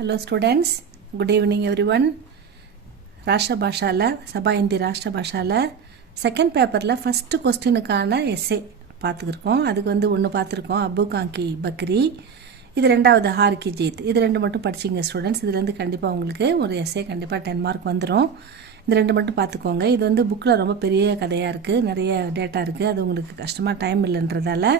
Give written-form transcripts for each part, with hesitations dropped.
Hello students, good evening everyone. ராஷ்டிர பாஷால சபா இந்தி ராஷ்டிர பாஷால second பேப்பரில் first கொஸ்டினுக்கான S A பார்த்துருக்கோம். அதுக்கு ஒன்று பார்த்துருக்கோம், அபு காங்கி பக்ரி. இது ரெண்டாவது ஹார் கி ஜீத். இது ரெண்டு மட்டும் படிச்சிங்க ஸ்டூடெண்ட்ஸ். இதுலேருந்து கண்டிப்பாக உங்களுக்கு ஒரு எஸ்ஏ கண்டிப்பாக 10 மார்க் வந்துடும். இந்த ரெண்டு மட்டும் பார்த்துக்கோங்க. இது புக்கில் ரொம்ப பெரிய கதையாக இருக்குது, நிறைய டேட்டா இருக்குது. அது உங்களுக்கு கஷ்டமாக டைம் இல்லைன்றதால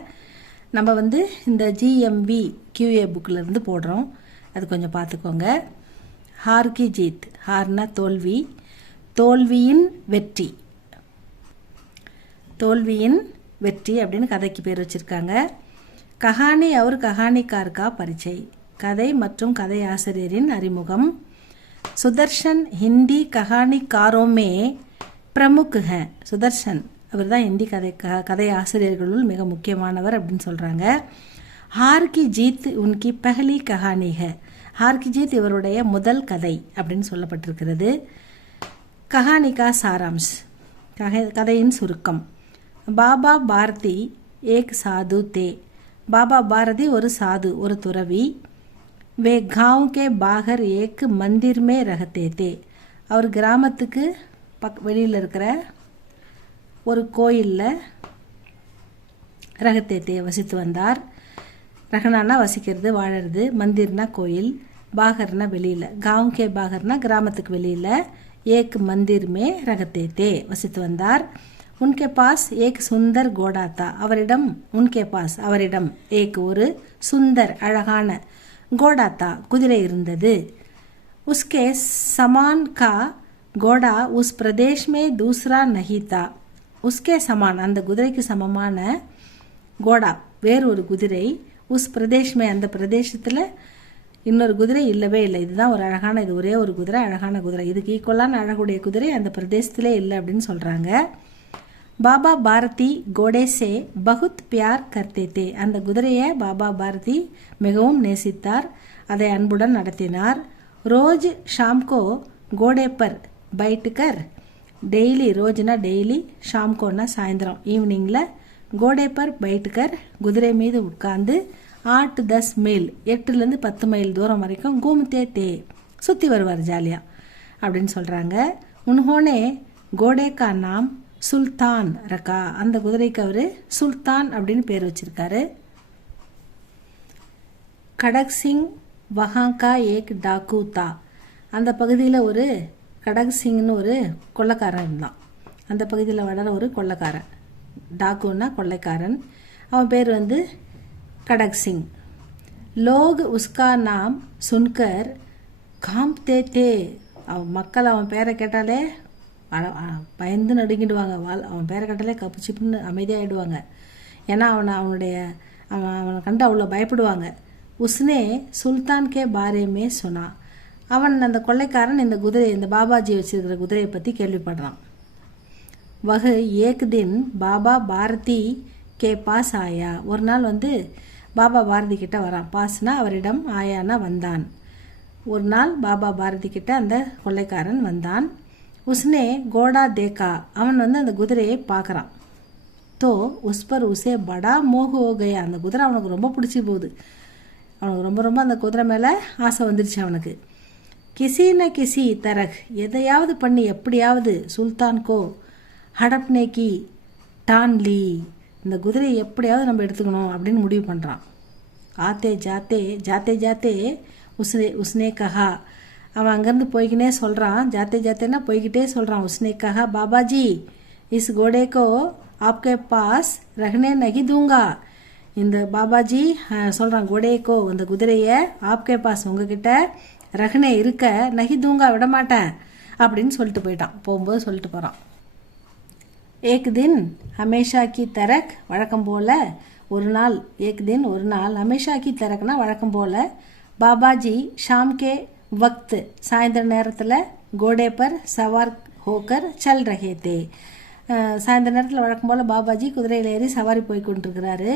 நம்ம இந்த ஜிஎம்வி கியூஏ புக்கிலேருந்து போடுறோம். அது கொஞ்சம் பார்த்துக்கோங்க. ஹார் கி ஜீத், ஹார்னா தோல்வி, தோல்வியின் வெற்றி, தோல்வியின் வெற்றி அப்படின்னு கதைக்கு பேர் வச்சுருக்காங்க. கஹானி அவர் கஹானிக்கார் கா பரிச்சை, கதை மற்றும் கதை ஆசிரியரின் அறிமுகம். சுதர்ஷன் ஹிந்தி கஹானிக்காரோமே பிரமுக் ஹை. சுதர்ஷன் அவர் தான் ஹிந்தி கதை ஆசிரியர்களுள் மிக முக்கியமானவர் அப்படின்னு சொல்கிறாங்க. ஹார் கி ஜீத் உன்கி பஹலி கஹானி ஹை. ஹார் கி ஜீத் இவருடைய முதல் கதை அப்படின்னு சொல்லப்பட்டிருக்கிறது. கஹானிகா சாராம்ஸ், கதையின் சுருக்கம். பாபா பாரதி ஏக் சாது தே. பாபா பாரதி ஒரு சாது, ஒரு துறவி. வே காவ் கே பாகர் ஏக் மந்திர் மே ரஹத்தே தே. அவர் கிராமத்துக்கு வெளியில் இருக்கிற ஒரு கோயிலில் ரஹத்தே தே வசித்து வந்தார். ரஹனானா வசிக்கிறது, வாழறது, மந்திர்னா கோயில், பாகர்னா வெளியில், காவ் கே பாகர்னா கிராமத்துக்கு வெளியில், ஏக் மந்திர் மே ரஹத்தே தே வசித்து வந்தார். உன்கே பாஸ் ஏக் சுந்தர் கோடாத்தா. அவரிடம், உன்கே பாஸ் அவரிடம், ஏக் ஒரு, சுந்தர் அழகான, கோடாத்தா குதிரை இருந்தது. உஸ்கே சமான் கா கோடா உஸ் பிரதேஷ் மே தூசரா நஹி தா. உஸ்கே சமான் அந்த குதிரைக்கு சமமான கோடா வேறு ஒரு குதிரை, உஸ் பிரதேஷ்மே அந்த பிரதேசத்தில் இன்னொரு குதிரை இல்லவே இல்லை. இதுதான் ஒரு அழகான, இது ஒரே ஒரு குதிரை, அழகான குதிரை. இதுக்கு ஈக்குவலான அழகுடைய குதிரை அந்த பிரதேசத்திலே இல்லை அப்படின்னு சொல்கிறாங்க. பாபா பாரதி கோடேசே பகுத் பியார் கர்த்தே தே. அந்த குதிரையை பாபா பாரதி மிகவும் நேசித்தார், அதை அன்புடன் நடத்தினார். ரோஜ் ஷாம்கோ கோடே பர் பைட்டுக்கர், டெய்லி, ரோஜ்னா டெய்லி, ஷாம்கோன்னா சாயந்தரம், ஈவினிங்கில், கோடே பர் பைட்டுக்கர் குதிரை மீது உட்கார்ந்து 8-10 மைல் 8லேருந்து 10 மைல் தூரம் வரைக்கும் கூம்தே தே சுற்றி வருவார் ஜாலியாக அப்படின்னு சொல்கிறாங்க. உன்ஹோனே கோடே கா நாம் சுல்தான் ரக்கா. அந்த குதிரைக்கு அவர் சுல்தான் அப்படின்னு பேர் வச்சிருக்காரு. கடக் சிங் வஹாங்கா ஏக் டாக்கு தா. அந்த பகுதியில் ஒரு கடக் சிங்னு ஒரு கொள்ளைக்காரன் இருந்தான். அந்த பகுதியில் வளர ஒரு கொள்ளைக்காரன், டாக்குன்னா கொள்ளைக்காரன். அவன் பேர் கடக் சிங். லோக் உஸ்கா நாம் சுன்கர் காம்தே தே. அவன் மக்கள் அவன் பேரை கேட்டாலே பயந்து நடுங்கிடுவாங்க. அவன் பேரை கேட்டாலே கப்பு சிப்புன்னு அமைதியாகிடுவாங்க. ஏன்னா அவனை கண்டு அவ்வளோ பயப்படுவாங்க. உஸ்னே சுல்தான் கே பாரேமே சொன்னா. அவன் அந்த கொள்ளைக்காரன் இந்த குதிரை, இந்த பாபாஜி வச்சிருக்கிற குதிரையை பற்றி கேள்விப்படுறான். வகு ஏக் தின் பாபா பாரதி கே பாஸ் ஆயா. ஒரு நாள் பாபா பாரதி கிட்ட வரான். பாஸ்னா அவரிடம், ஆயானா வந்தான். ஒரு நாள் பாபா பாரதி கிட்ட அந்த கொள்ளைக்காரன் வந்தான். உஸ்னே கோடா தேக்கா. அவன் அந்த குதிரையை பார்க்குறான். தோ உஸ்பர் உசே படா மோக ஓகையா. அந்த குதிரை அவனுக்கு ரொம்ப பிடிச்சி போகுது. அவனுக்கு ரொம்ப ரொம்ப அந்த குதிரை மேலே ஆசை வந்துருச்சு அவனுக்கு. கிசி ந கிசி தரக், எதையாவது பண்ணி எப்படியாவது சுல்தான்கோ ஹடப்னே கி டான் லீ, இந்த குதிரையை எப்படியாவது நம்ம எடுத்துக்கணும் அப்படின்னு முடிவு பண்ணுறான். ஆத்தே ஜாத்தே ஜாத்தே ஜாத்தே உஸ்னே கஹா. அவன் அங்கேருந்து போய்கினே சொல்கிறான். ஜாத்தே ஜாத்தேன்னா போய்கிட்டே சொல்கிறான். உஸ்னே கஹா Babaji is கோடேக்கோ Aapke pass Rehne நகி தூங்கா. இந்த பாபாஜி சொல்கிறான், கோடேக்கோ இந்த குதிரையை, ஆப்கே பாஸ் உங்ககிட்ட, ரஹ்னே இருக்க, நகி தூங்கா விடமாட்டேன் அப்படின்னு சொல்லிட்டு போயிட்டான். போகும்போது சொல்லிட்டு போகிறான். ஏக் தின் ஹமேஷா கி தரக், வழக்கம் போல் ஒரு நாள், ஏக் தின் ஒரு நாள், ஹமேஷா கி தரக்னா வழக்கம் போல், பாபாஜி ஷாம் கே வக்த் சாயந்தர நேரத்தில், கோடே பர் சவார் ஹோக்கர் சல் ரஹே தே. சாயந்தர நேரத்தில் வழக்கம் போல் பாபாஜி குதிரையில் ஏறி சவாரி போய் கொண்டிருக்கிறாரு.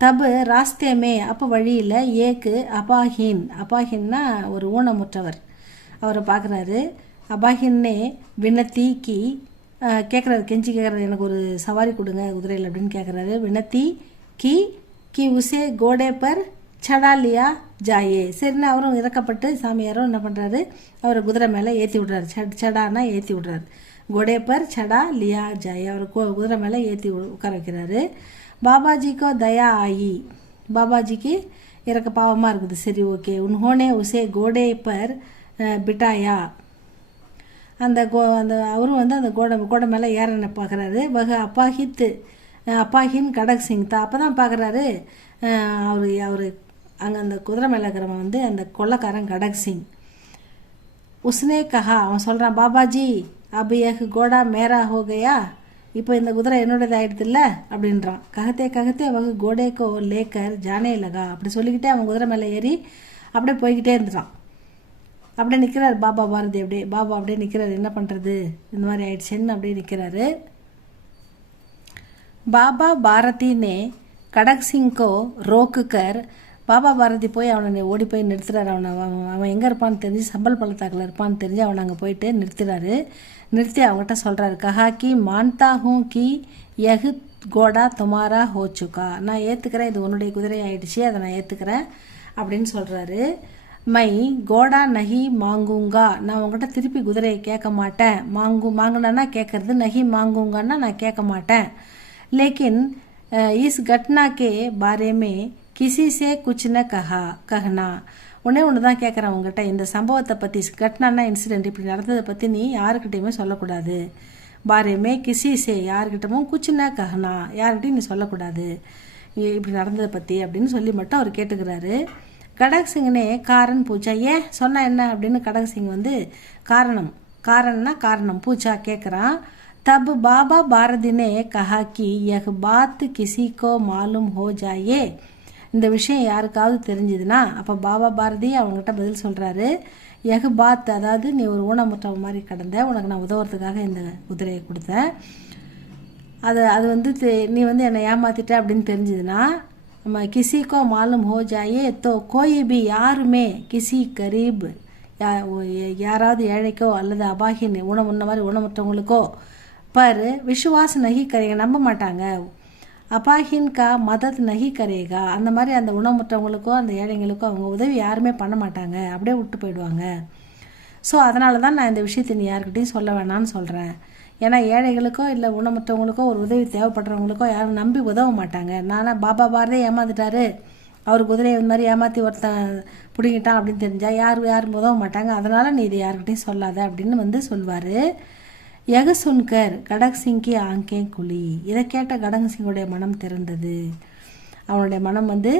தபு ராஸ்தேமே, அப்போ வழியில், ஏக்கு அபாஹின், அபாஹின்னா ஒரு ஊனமுற்றவர், அவரை பார்க்குறாரு. அபாஹின்னே வினத்தி கி கேட்குறாரு, கெஞ்சி கேட்குறாரு, எனக்கு ஒரு சவாரி கொடுங்க குதிரையில் அப்படின்னு கேட்குறாரு. வினத்தி கி கி உசே கோடே பர் சடா லியா ஜாயே. சரின்னு அவரும் இறக்கப்பட்டு சாமியாரும் என்ன பண்ணுறாரு, அவரை குதிரை மேலே ஏற்றி விட்றாரு. சடானா ஏற்றி விட்றாரு. கோடே பர் சடா லியா ஜாயே. அவர் குதிரை மேலே ஏற்றி உட்கார வைக்கிறாரு. பாபாஜிக்கோ தயா ஆயி. பாபாஜிக்கு இறக்க பாவமாக இருக்குது. சரி, ஓகே. உன்ஹோனே உசே கோடே பர் பிட்டாயா. அந்த அவரும் வந்து அந்த கோடை மேலே ஏற பார்க்குறாரு. அப்பாஹின் கடக் சிங் தான் அப்போ தான் பார்க்குறாரு. அவர் அங்கே அந்த குதிரை மேலே இருக்கிறவன் வந்து அந்த கொள்ளைக்காரன் கடக் சிங். உஸ்னே கஹா, அவன் சொல்கிறான், பாபாஜி அப் ஏக் கோடா மேரா ஹோ கயா. இப்போ இந்த குதிரை என்னோடது ஆகிடுது இல்லை அப்படின்றான். ககத்தே அவங்க கோடேக்கோ லேக்கர் ஜானே லகா. அப்படி சொல்லிக்கிட்டே அவன் குதிரை மேலே ஏறி அப்படியே போய்கிட்டே இருந்துட்டான். அப்படியே நிற்கிறார் பாபா பாரதி. அப்படியே நிற்கிறாரு. என்ன பண்ணுறது, இந்த மாதிரி ஆயிடுச்சுன்னு அப்படியே நிற்கிறாரு. பாபா பாரதி நே கடக் சிங்கோ ரோக்குக்கர். பாபா பாரதி போய் அவனை ஓடி போய் நிறுத்துறாரு. அவன் எங்கே இருப்பான்னு தெரிஞ்சு, சம்பல் பள்ளத்தாக்கில் இருப்பான்னு தெரிஞ்சு அவனை அங்கே போயிட்டு நிறுத்துறாரு. நிறுத்தி அவங்ககிட்ட சொல்கிறாரு, கஹா கி மான்தா ஹூம் கி யஹ் கோடா துமாரா ஹோ சுக்கா. நான் ஏற்றுக்கிறேன், இது உன்னுடைய குதிரை ஆயிடுச்சு, அதை நான் ஏற்றுக்கிறேன் அப்படின்னு சொல்கிறாரு. மை கோடா நஹி மாங்குங்கா. நான் உங்கள்கிட்ட திருப்பி குதிரையை கேட்க மாட்டேன். மாங்குனா கேட்கறது, நஹி மாங்குங்கான்னா நான் கேட்க மாட்டேன். லேக்கின் இஸ் घटना के बारे में किसी से कुछ न कहना. ஒன்று தான் கேட்குறேன் உங்ககிட்ட, இந்த சம்பவத்தை பற்றி, கட்னானா இன்சிடென்ட், இப்படி நடந்ததை பற்றி நீ யாருக்கிட்டையுமே சொல்லக்கூடாது. பாரேமே கிசிசே, யாருக்கிட்டமும் குச்சின கஹனா, யார்கிட்டையும் நீ சொல்லக்கூடாது இப்படி நடந்ததை பற்றி அப்படின்னு சொல்லி மட்டும் அவர் கேட்டுக்கிறாரு. கடக் சிங்னே காரன் பூச்சா. ஏன் சொன்னா என்ன அப்படின்னு கடக் சிங் வந்து காரணம் பூச்சா கேட்குறான். தப் பாபா பாரதி நே கஹா கி யஹ் பாத் கிசி கோ மாலும் ஹோ ஜாயே. இந்த விஷயம் யாருக்காவது தெரிஞ்சுதுன்னா, அப்போ பாபா பாரதி அவங்ககிட்ட பதில் சொல்கிறாரு, யஹ் பாத், அதாவது நீ ஒரு ஊனமுற்ற மாதிரி கடந்த, உனக்கு நான் உதவுறதுக்காக இந்த குதிரையை கொடுத்தேன், அது வந்து நீ வந்து என்னை ஏமாத்திட்ட அப்படின்னு தெரிஞ்சுதுன்னா, நம்ம கிசிக்கோ மாலும் ஹோ ஜாயே தோ கோயி பி, யாருமே கிசி கரீப், யாராவது ஏழைக்கோ அல்லது அபாகின் முன்ன மாதிரி ஊனமுற்றவங்களுக்கோ பர் விஸ்வாஸ் நஹி கரேங்க, நம்ப மாட்டாங்க. அபாஹின் கா மதத் நஹி கரேகா, அந்த மாதிரி அந்த உணமுற்றவங்களுக்கோ அந்த ஏழைங்களுக்கோ அவங்க உதவி யாருமே பண்ண மாட்டாங்க, அப்படியே விட்டு போயிடுவாங்க. ஸோ அதனால தான் நான் இந்த விஷயத்தை நீ யாருக்கிட்டையும் சொல்ல வேணான்னு சொல்கிறேன். ஏன்னா ஏழைகளுக்கோ இல்லை ஊனமுற்றவங்களுக்கோ ஒரு உதவி தேவைப்படுறவங்களுக்கோ யாரும் நம்பி உதவ மாட்டாங்க. நானும் பாபா பாரதியே ஏமாந்துட்டாரு, அவர் குதிரையை இந்த மாதிரி ஏமாற்றி ஒருத்தன் பிடிங்கிட்டான் அப்படின்னு தெரிஞ்சால் யாரும் உதவ மாட்டாங்க. அதனால் நீ இதை யாருக்கிட்டையும் சொல்லாத அப்படின்னு வந்து சொல்வார். யக சுன்கர் கடக் சிங்கி ஆங்கே குழி. இதை கேட்ட கடக் சிங்குடைய மனம் திறந்தது. அவனுடைய மனம் வந்து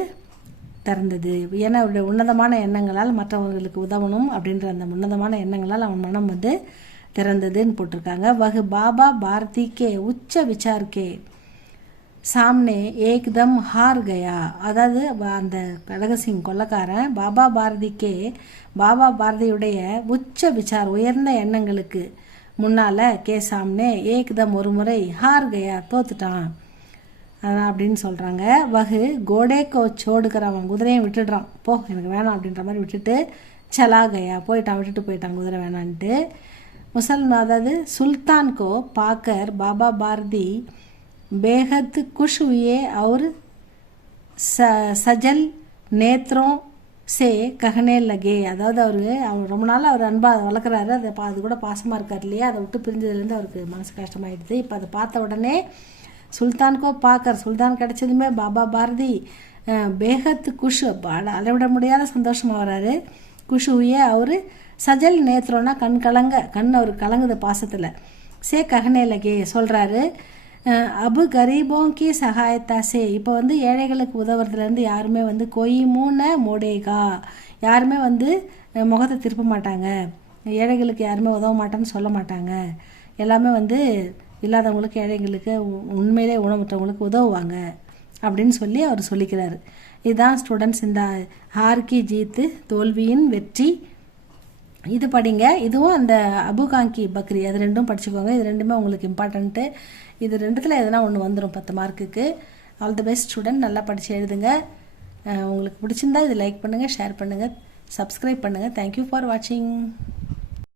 திறந்தது. ஏன்னா அவருடைய உன்னதமான எண்ணங்களால் மற்றவர்களுக்கு உதவணும் அப்படின்ற அந்த உன்னதமான எண்ணங்களால் அவன் மனம் வந்து திறந்ததுன்னு போட்டிருக்காங்க. வகு பாபா பாரதிக்கே உச்ச விசார்க்கே சாம்னே ஏக்தம் ஹார் கயா. அதாவது அந்த கடகசிங் கொள்ளக்காரன் பாபா பாரதியுடைய உச்ச விசார், உயர்ந்த எண்ணங்களுக்கு முன்னால் கே சாம்னே ஏக்தம் ஒரு முறை ஹார் கயா, தோத்துட்டான் அப்படின்னு சொல்கிறாங்க. வகு கோடேக்கோ சோடுக்கிற, அவன் குதிரையும் விட்டுடுறான், போ எனக்கு வேணாம் அப்படின்ற மாதிரி விட்டுட்டு சலா கயா, விட்டுட்டு போயிட்டான் குதிரை வேணான்ட்டு. அதாவது சுல்தான்கோ பாக்கர் பாபா பாரதி बेहद खुश हुए और सजल नेत्रों से कहने लगे. அதாவது அவர் ரொம்ப நாள் அவர் அன்பாக வளர்க்குறாரு, அது கூட பாசமாக இருக்கார் இல்லையா, அதை விட்டு பிரிஞ்சதுலேருந்து அவருக்கு மனசு கஷ்டமாயிடுது. இப்போ அதை பார்த்த உடனே சுல்தான்கோ பாக்கர், சுல்தான் கிடைச்சதுமே பாபா பாரதி பேகத் குஷ், அளவிட முடியாத சந்தோஷமாக வராரு. குஷ் ஹுயே அவர் சஜல் நேத்ரோனா கண் அவர் கலங்குது பாசத்தில். சே கஹனே லகே சொல்கிறாரு, அபு கரீபோங்கி சகாயத்தா சே, இப்போ வந்து ஏழைகளுக்கு உதவுறதுலேருந்து யாருமே வந்து கொய்மூன மோடேகா, யாருமே வந்து முகத்தை திருப்ப மாட்டாங்க, ஏழைகளுக்கு யாருமே உதவ மாட்டேன்னு சொல்ல மாட்டாங்க, எல்லாமே வந்து இல்லாதவங்களுக்கு ஏழைகளுக்கு உண்மையிலே ஊனமுற்றவங்களுக்கு உதவுவாங்க அப்படின்னு சொல்லி அவர் சொல்லிக்கிறாரு. இதுதான் ஸ்டூடெண்ட்ஸ் இந்த ஹார்கி ஜீத்து, தோல்வியின் வெற்றி. இது படிங்க. இதுவும் அந்த அபுகாங்கி பக்ரி, அது ரெண்டும் படிச்சுக்கோங்க. இது ரெண்டுமே உங்களுக்கு இம்பார்ட்டண்ட்டு. இது ரெண்டுத்தில் எதுனா ஒன்று வந்துடும் 10 மார்க்குக்கு. ஆல் தி பெஸ்ட் ஸ்டூடெண்ட், நல்லா படித்து எழுதுங்க. உங்களுக்கு பிடிச்சிருந்தா இது லைக் பண்ணுங்கள், ஷேர் பண்ணுங்கள், சப்ஸ்கிரைப் பண்ணுங்கள். தேங்க்யூ ஃபார் வாட்சிங்.